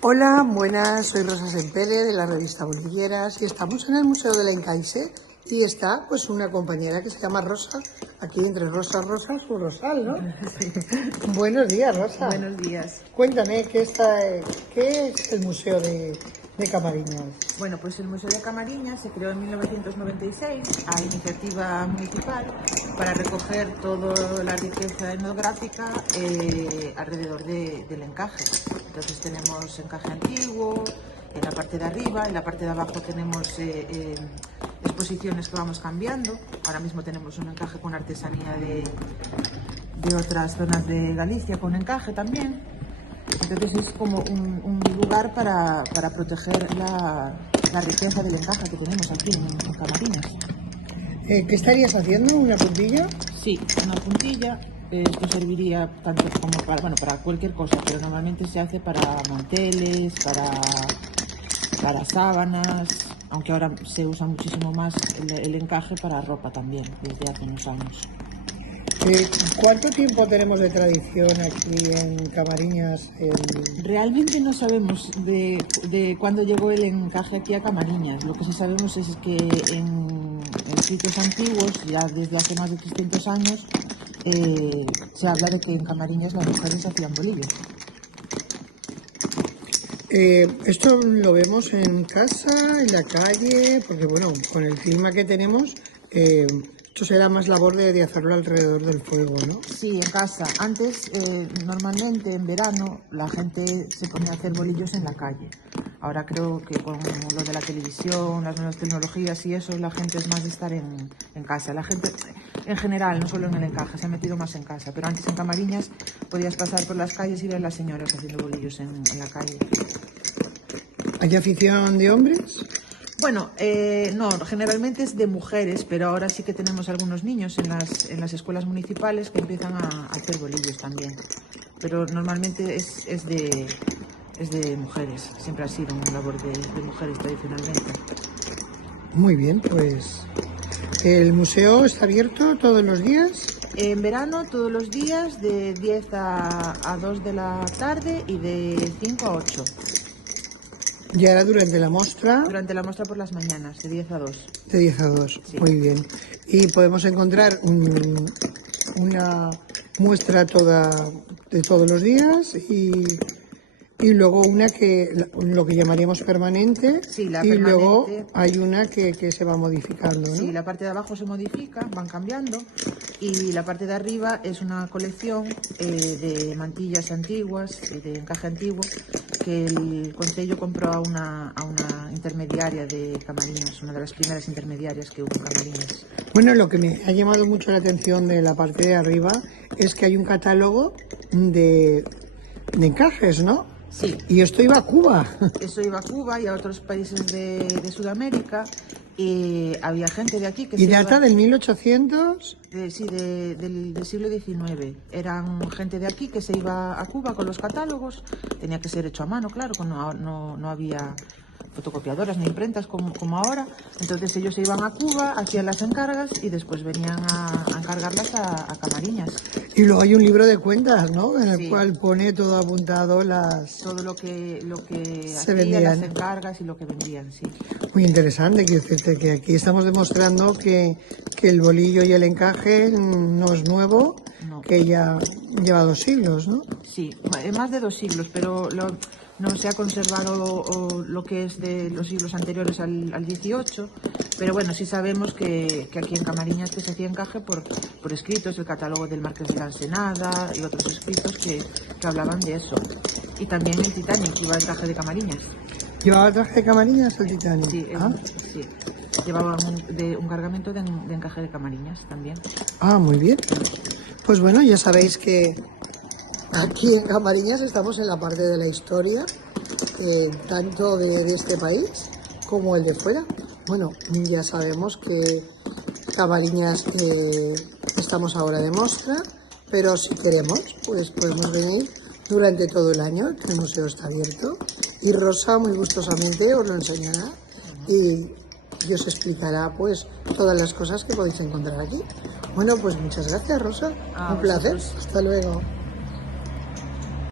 Hola, buenas, soy Rosa Sempere de la revista Bolilleras y estamos en el Museo de l'Encaisse y está pues una compañera que se llama Rosa, aquí entre Rosas, su Rosal, ¿no? Sí. Buenos días, Rosa. Buenos días. Cuéntame, ¿qué es el Museo de Camariñas? Bueno, pues el Museo de Camariñas se creó en 1996 a iniciativa municipal para recoger toda la riqueza etnográfica alrededor del encaje. Entonces tenemos encaje antiguo en la parte de arriba, en la parte de abajo tenemos exposiciones que vamos cambiando. Ahora mismo tenemos un encaje con artesanía de otras zonas de Galicia con encaje también. Entonces es como un lugar para proteger la riqueza del encaje que tenemos aquí en Camariñas. ¿Qué estarías haciendo? ¿Una puntilla? Sí, una puntilla. Esto serviría tanto como para cualquier cosa, pero normalmente se hace para manteles, para sábanas, aunque ahora se usa muchísimo más el encaje para ropa también, desde hace unos años. ¿Cuánto tiempo tenemos de tradición aquí en Camariñas? Realmente no sabemos de cuándo llegó el encaje aquí a Camariñas. Lo que sí sabemos es que en sitios antiguos, ya desde hace más de 300 años, se habla de que en Camariñas las mujeres hacían bolillos. Esto lo vemos en casa, en la calle, porque bueno, con el clima que tenemos, esto será más labor de hacerlo alrededor del fuego, ¿no? Sí, en casa. Antes, normalmente en verano, la gente se ponía a hacer bolillos en la calle. Ahora creo que con lo de la televisión, las nuevas tecnologías y eso, la gente es más de estar en casa. La gente, en general, no solo en el encaje, se ha metido más en casa. Pero antes en Camariñas podías pasar por las calles y ver a las señoras haciendo bolillos en la calle. ¿Hay afición de hombres? Bueno, no, generalmente es de mujeres, pero ahora sí que tenemos algunos niños en las escuelas municipales que empiezan a hacer bolillos también. Pero normalmente es de mujeres, siempre ha sido una labor de mujeres tradicionalmente. Muy bien, pues el museo está abierto todos los días. En verano todos los días de 10 a 2 de la tarde y de 5 a 8. Y ahora durante la muestra. Durante la muestra por las mañanas, de 10 a 2. De 10 a 2, sí. Muy bien. Y podemos encontrar una muestra de todos los días y luego una lo que llamaríamos permanente, sí, la y permanente. Luego hay una que se va modificando, ¿no? Sí, la parte de abajo se modifica, van cambiando, y la parte de arriba es una colección de mantillas antiguas, de encaje antiguo, que el Concello compró a una intermediaria de Camariñas, una de las primeras intermediarias que hubo en Camariñas. Bueno, lo que me ha llamado mucho la atención de la parte de arriba es que hay un catálogo de encajes, ¿no? Sí. Y esto iba a Cuba. Eso iba a Cuba y a otros países de Sudamérica. Y había gente de aquí que ¿Y data del 1800? Sí, del siglo XIX. Eran gente de aquí que se iba a Cuba con los catálogos. Tenía que ser hecho a mano, claro, no había fotocopiadoras ni imprentas como ahora. Entonces ellos se iban a Cuba, hacían las encargas y después venían a encargarlas a Camariñas. Y luego hay un libro de cuentas, ¿no? En el Sí. cual pone todo apuntado todo lo que se hacían, vendían. las encargas y lo que vendían, sí. Muy interesante, quiero decirte que aquí estamos demostrando que el bolillo y el encaje no es nuevo, no. Que ya lleva 2 siglos, ¿no? Sí, más de 2 siglos, pero no se ha conservado lo que es de los siglos anteriores al 18, pero bueno, sí sabemos que aquí en Camariñas que se hacía encaje por escritos, el catálogo del Marqués de la Ensenada y otros escritos que hablaban de eso. Y también el Titanic iba el traje de Camariñas. ¿Llevaba el traje de Camariñas el Titanic? Sí, sí. Llevaba un cargamento de encaje de Camariñas también. Ah, muy bien. Pues bueno, ya sabéis que aquí en Camariñas estamos en la parte de la historia, tanto de este país como el de fuera. Bueno, ya sabemos que Camariñas estamos ahora de muestra, pero si queremos, pues podemos venir durante todo el año, el museo está abierto y Rosa muy gustosamente os lo enseñará y os explicará pues todas las cosas que podéis encontrar aquí. Bueno, pues muchas gracias, Rosa. Un placer. Hasta luego.